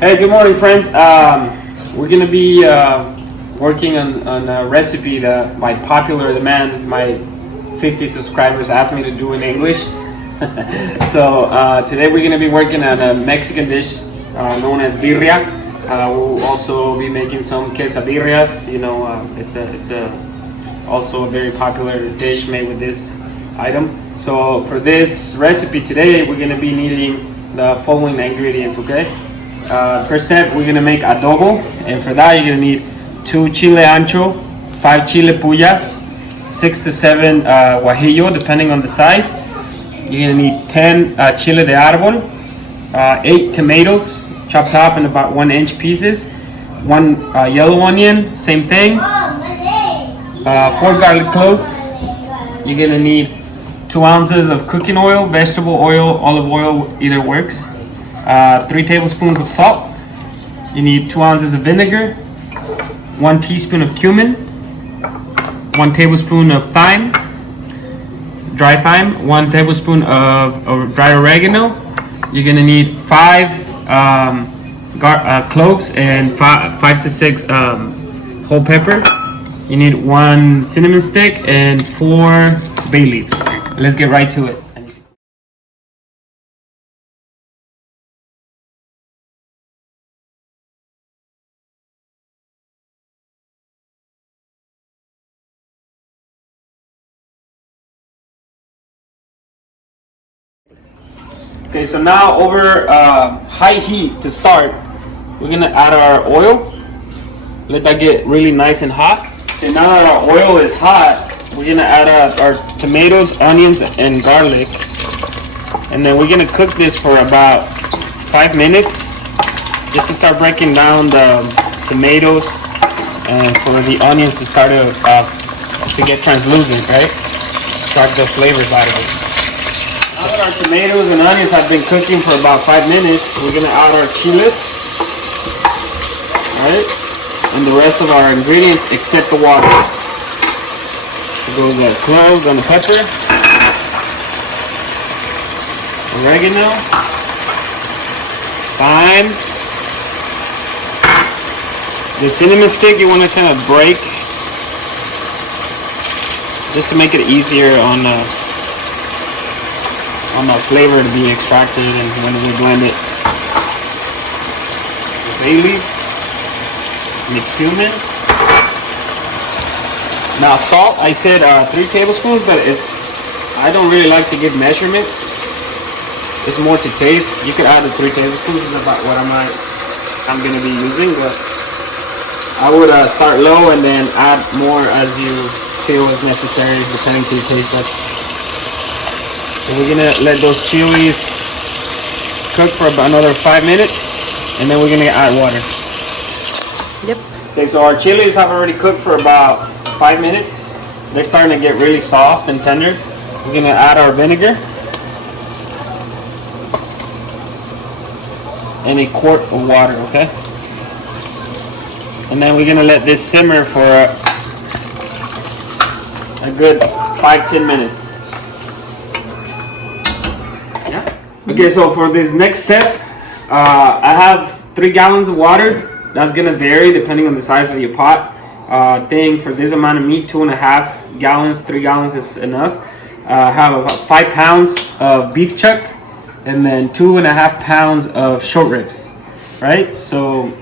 Hey, good morning, friends. We're gonna be working on a recipe that my popular demand, my 50 subscribers asked me to do in English. So today we're gonna be working on a Mexican dish known as birria. We'll also be making some quesabirrias. You know, it's also a very popular dish made with this item. So for this recipe today, we're gonna be needing the following ingredients. Okay. First step, we're gonna make adobo, and for that you're gonna need 2 chile ancho, 5 chile puya, 6 to 7 guajillo, depending on the size. You're gonna need 10 chile de árbol, 8 tomatoes, chopped up in about 1-inch pieces, 1 yellow onion, same thing, 4 garlic cloves. You're gonna need 2 ounces of cooking oil, vegetable oil, olive oil, either works. 3 tablespoons of salt. You need 2 ounces of vinegar, 1 teaspoon of cumin, 1 tablespoon of thyme, dry thyme, 1 tablespoon of dry oregano. You're gonna need 5 cloves and 5 to 6 whole pepper. You need 1 cinnamon stick and 4 bay leaves. Let's get right to it. Okay, so now over high heat to start, we're gonna add our oil. Let that get really nice and hot. Okay, now that our oil is hot, we're gonna add our tomatoes, onions, and garlic. And then we're gonna cook this for about 5 minutes, just to start breaking down the tomatoes and for the onions to start to get translucent, right? Start the flavors out of it. Now that our tomatoes and onions have been cooking for about 5 minutes, we're gonna add our chiles, right? And the rest of our ingredients except the water. So go the cloves and the pepper, oregano, thyme, the cinnamon stick you want to kind of break just to make it easier on the flavor to be extracted and when we blend it. The bay leaves, and the cumin. Now salt, I said 3 tablespoons, but I don't really like to give measurements. It's more to taste. You could add the 3 tablespoons is about what I'm gonna be using, but I would start low and then add more as you feel is necessary, depending to your taste buds. So we're gonna let those chilies cook for about another 5 minutes, and then we're gonna add water. Yep. Okay, so our chilies have already cooked for about 5 minutes. They're starting to get really soft and tender. We're gonna add our vinegar and a quart of water, okay? And then we're gonna let this simmer for a good 5-10 minutes. Yeah. Okay, so for this next step, I have 3 gallons of water. That's gonna vary depending on the size of your pot. For this amount of meat, 2.5 gallons, 3 gallons is enough. I have about 5 pounds of beef chuck, and then 2.5 pounds of short ribs, right? So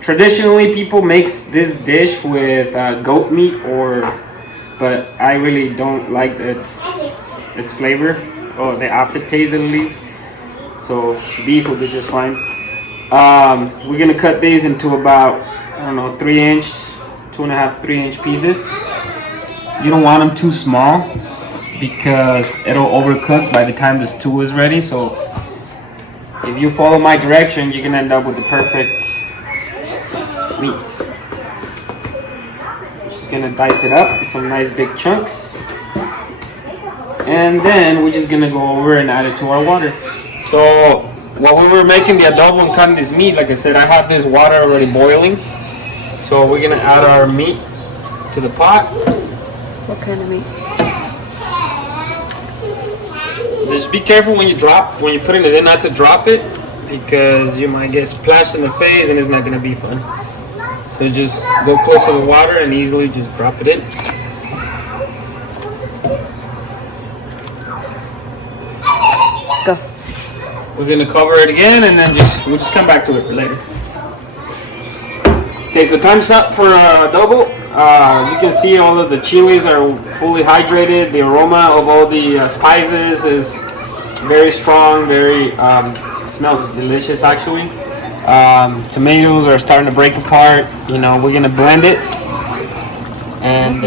traditionally people makes this dish with goat meat, but I really don't like its flavor or the aftertaste that it leaves. So beef will be just fine. We're gonna cut these into about 3-inch, 2.5, 3-inch pieces. You don't want them too small because it'll overcook by the time the stew is ready. So if you follow my direction, you can end up with the perfect meat. Just gonna dice it up with some nice big chunks, and then we're just gonna go over and add it to our water. So while we were making the adobo and cutting this meat, like I said, I have this water already boiling. So we're gonna add our meat to the pot. What kind of meat? Just be careful when you putting it in, not to drop it, because you might get splashed in the face and it's not gonna be fun. So just go close to the water and easily just drop it in. Go. We're gonna cover it again and then we'll just come back to it for later. Okay, so time's up for adobo. As you can see, all of the chilies are fully hydrated. The aroma of all the spices is very strong, smells delicious actually. Tomatoes are starting to break apart. You know, we're gonna blend it. And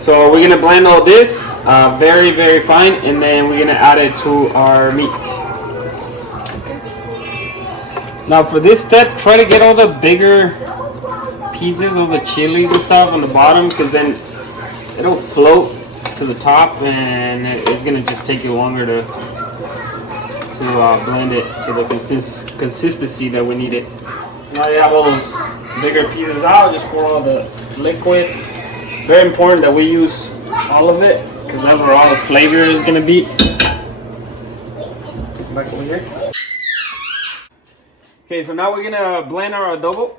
so we're gonna blend all this very, very fine, and then we're gonna add it to our meat. Now for this step, try to get all the bigger pieces of the chilies and stuff on the bottom, because then it'll float to the top and it's gonna just take you longer to blend it to the consistency that we need it. Now you have all those bigger pieces out, just pour all the liquid. Very important that we use all of it, because that's where all the flavor is gonna be. Back over here. Okay, so now we're gonna blend our adobo.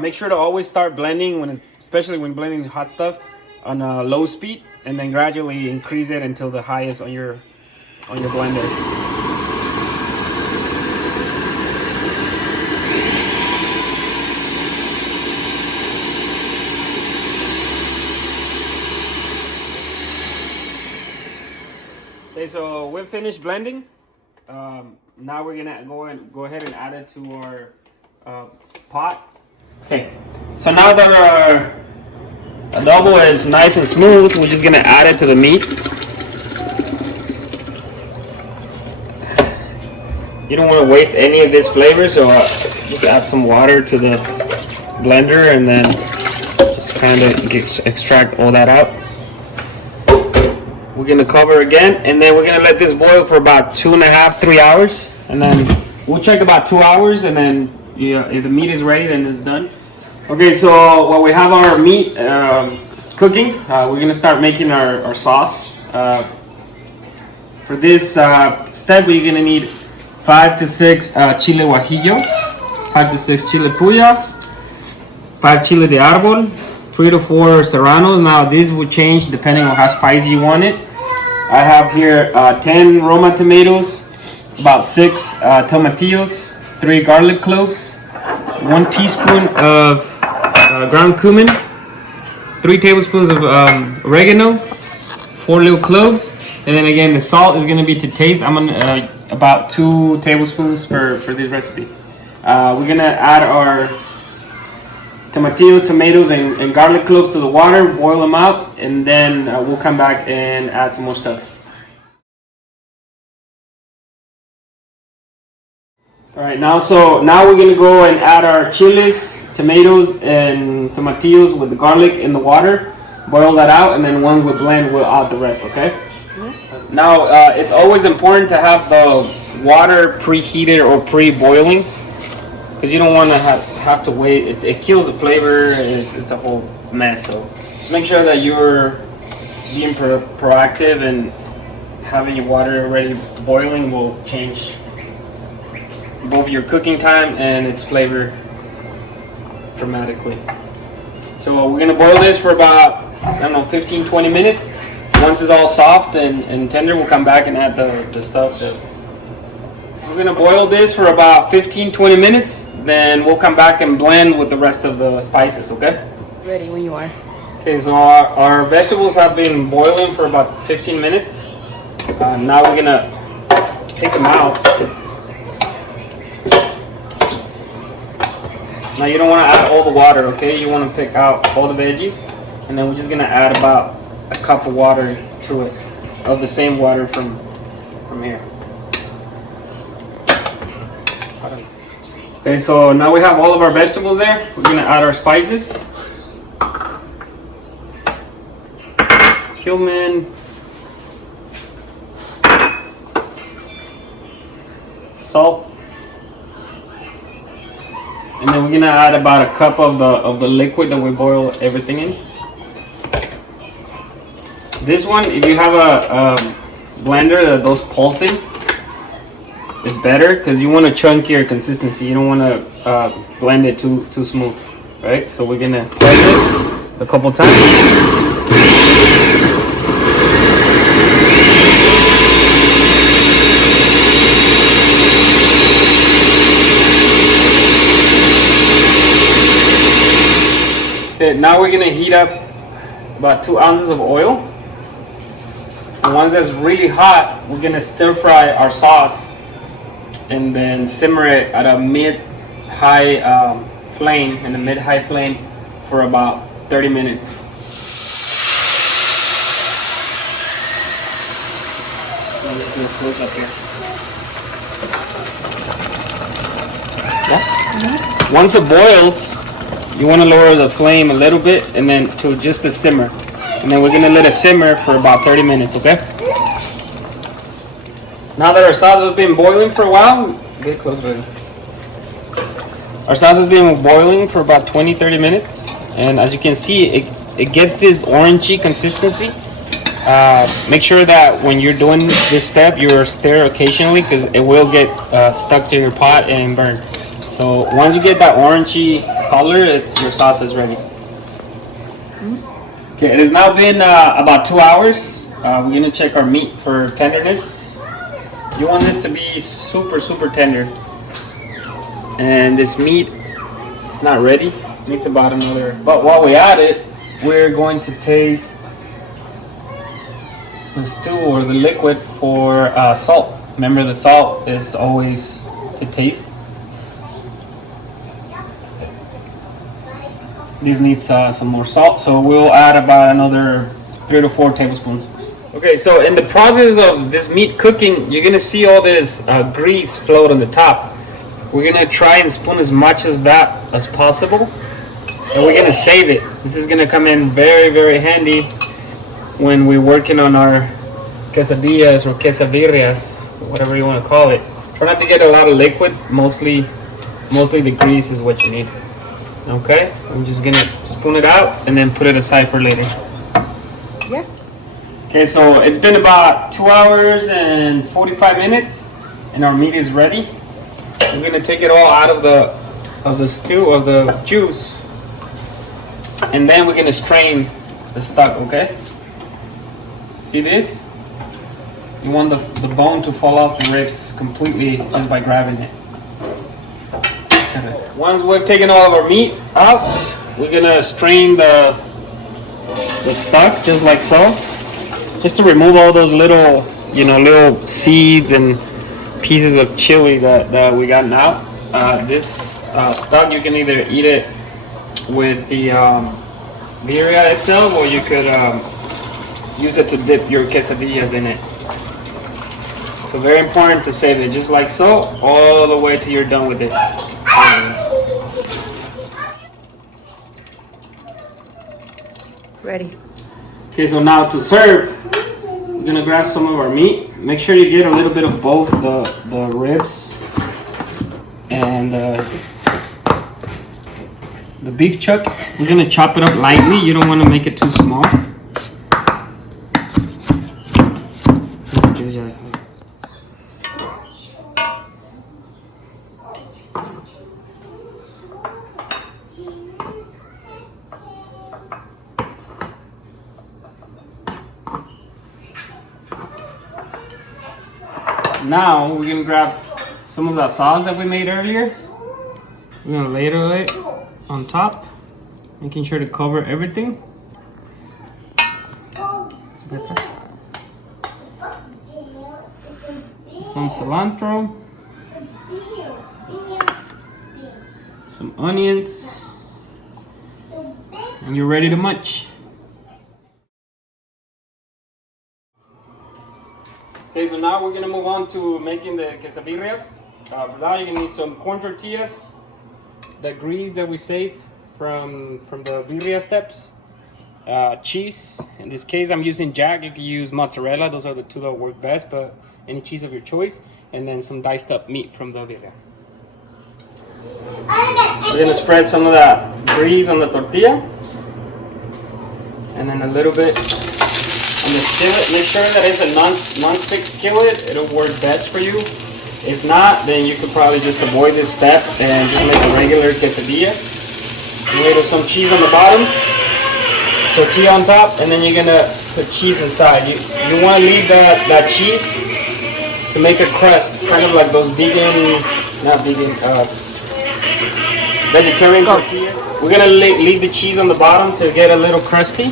Make sure to always start blending, especially when blending hot stuff, on a low speed, and then gradually increase it until the highest on your blender. Okay, so we've finished blending. Now we're gonna go ahead and add it to our pot. Okay, so now that our adobo is nice and smooth, we're just gonna add it to the meat. You don't want to waste any of this flavor, so just add some water to the blender and then just kind of extract all that out. We're gonna cover again, and then we're gonna let this boil for about 2.5 to 3 hours, and then we'll check about 2 hours, and then if the meat is ready, then it's done. Okay, so while we have our meat cooking, we're gonna start making our sauce. For this step, we're gonna need 5 to 6 chile guajillo, 5 to 6 chile puya, 5 chile de árbol, 3 to 4 serranos. Now these will change depending on how spicy you want it. I have here 10 Roma tomatoes, about 6 tomatillos, 3 garlic cloves, 1 teaspoon of ground cumin, 3 tablespoons of oregano, 4 little cloves, and then again the salt is going to be to taste. I'm gonna about 2 tablespoons for this recipe. We're gonna add our tomatillos, tomatoes, and garlic cloves to the water, boil them out, and then we'll come back and add some more stuff. All right, now we're gonna go and add our chiles, tomatoes, and tomatillos with the garlic in the water. Boil that out, and then when we blend, we'll add the rest. Okay. Mm-hmm. Now it's always important to have the water preheated or pre-boiling, because you don't want to have to wait. It kills the flavor. It's a whole mess. So just make sure that you're being proactive, and having your water already boiling will change both your cooking time and its flavor dramatically. So we're gonna boil this for about 15-20 minutes. Once it's all soft and tender, we'll come back and add the stuff. We're gonna boil this for about 15-20 minutes. Then we'll come back and blend with the rest of the spices. Okay? Ready when you are. Okay, so our vegetables have been boiling for about 15 minutes. Now we're gonna take them out. Now you don't want to add all the water, okay? You want to pick out all the veggies, and then we're just gonna add about a cup of water to it, of the same water from here. Okay, so now we have all of our vegetables there. We're gonna add our spices. Cumin, salt, and then we're gonna add about a cup of the liquid that we boil everything in. This one, if you have a blender that does pulsing, is better because you want a chunkier consistency. You don't want to blend it too smooth, right? So we're gonna blend it a couple times. Okay, now we're gonna heat up about 2 ounces of oil. And once that's really hot, we're gonna stir fry our sauce and then simmer it at a mid-high flame, in a mid-high flame for about 30 minutes. I'm just gonna close up here. Yeah. Once it boils, you want to lower the flame a little bit and then to just a simmer. And then we're going to let it simmer for about 30 minutes, okay? Now that our sauce has been boiling for a while, get closer. Our sauce has been boiling for about 20-30 minutes. And as you can see, it gets this orangey consistency. Make sure that when you're doing this step, you stir occasionally because it will get stuck to your pot and burn. So once you get that orangey color, your sauce is ready. Okay, it has now been about 2 hours. We're gonna check our meat for tenderness. You want this to be super tender. And this meat, it's not ready. It needs about another. But while we add it, we're going to taste the stew or the liquid for salt. Remember, the salt is always to taste. This needs some more salt, so we'll add about another 3 to 4 tablespoons. Okay, so in the process of this meat cooking, you're gonna see all this grease float on the top. We're gonna try and spoon as much as that as possible, and we're gonna save it. This is gonna come in very handy when we're working on our quesadillas or quesabirrias, whatever you want to call it. Try not to get a lot of liquid. Mostly the grease is what you need. Okay, I'm just gonna spoon it out and then put it aside for later. Yeah. Okay, so it's been about 2 hours and 45 minutes, and our meat is ready. We're gonna take it all out of the stew, of the juice, and then we're gonna strain the stock. Okay. See this? You want the bone to fall off the ribs completely just by grabbing it. Once we've taken all of our meat out, we're gonna strain the stock just like so, just to remove all those little seeds and pieces of chili that we got out. This stock, you can either eat it with the birria itself, or you could use it to dip your quesadillas in it. So very important to save it just like so, all the way till you're done with it. Ready. Okay, so now to serve, we're gonna grab some of our meat. Make sure you get a little bit of both the ribs and the beef chuck. We're gonna chop it up lightly. You don't want to make it too small. Now we're gonna grab some of that sauce that we made earlier. We're gonna ladle it on top, making sure to cover everything. Some cilantro, some onions, and you're ready to munch. Okay, so now we're gonna move on to making the quesabirrias. For that, you're gonna need some corn tortillas, the grease that we saved from the birria steps, cheese. In this case, I'm using Jack. You can use mozzarella. Those are the two that work best, but any cheese of your choice. And then some diced up meat from the birria. We're gonna spread some of that grease on the tortilla, and then a little bit. Skillet, make sure that it's a non-stick skillet. It'll work best for you. If not, then you could probably just avoid this step and just make a regular quesadilla. Later some cheese on the bottom, tortilla on top, and then you're gonna put cheese inside. You want to leave that cheese to make a crust, kind of like those vegetarian tortilla. We're gonna leave the cheese on the bottom to get a little crusty.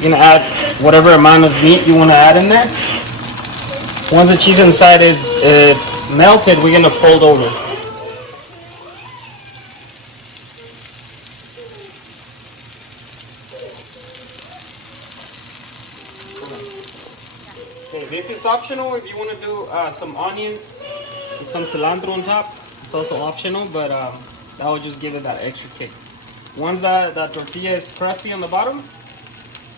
You're gonna add whatever amount of meat you want to add in there. Once the cheese inside it's melted, we're gonna fold over. Okay, this is optional if you want to do some onions and some cilantro on top. It's also optional, but that will just give it that extra kick. Once that tortilla is crusty on the bottom,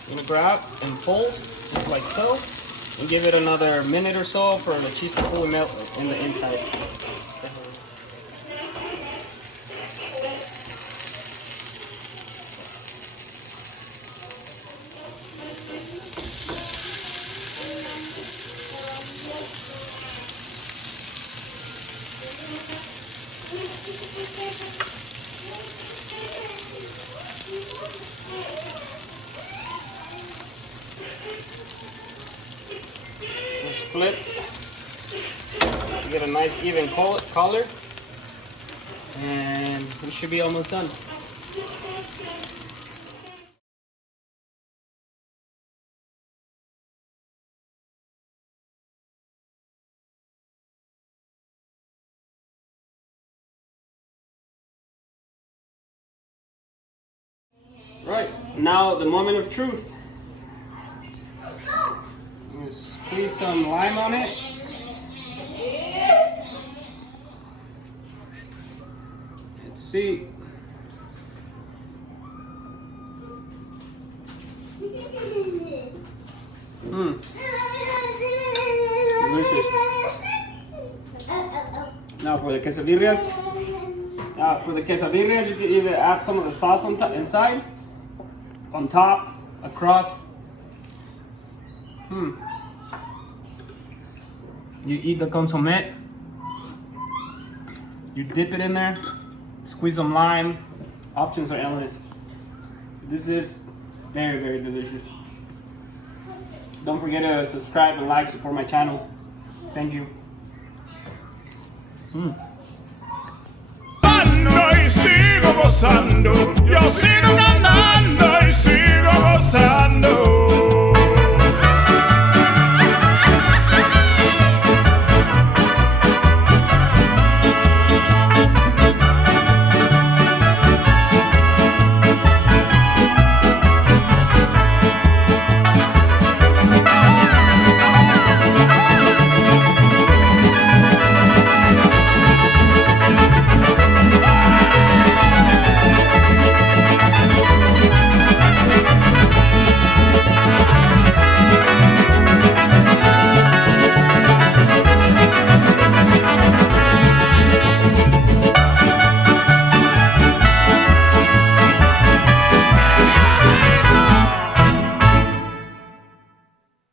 you're gonna grab and fold just like so, and give it another minute or so for the cheese to fully melt in the inside. Just flip to get a nice even color, and we should be almost done. Right, now the moment of truth. Just squeeze some lime on it. Let's see. Delicious. Now for the quesabirrias. You can either add some of the sauce inside, on top, across. You eat the consommé. You dip it in there, squeeze some lime. Options are endless. This is very, very delicious. Don't forget to subscribe and like, support my channel. Thank you. Y sigo gozando, yo sigo cantando y sigo gozando.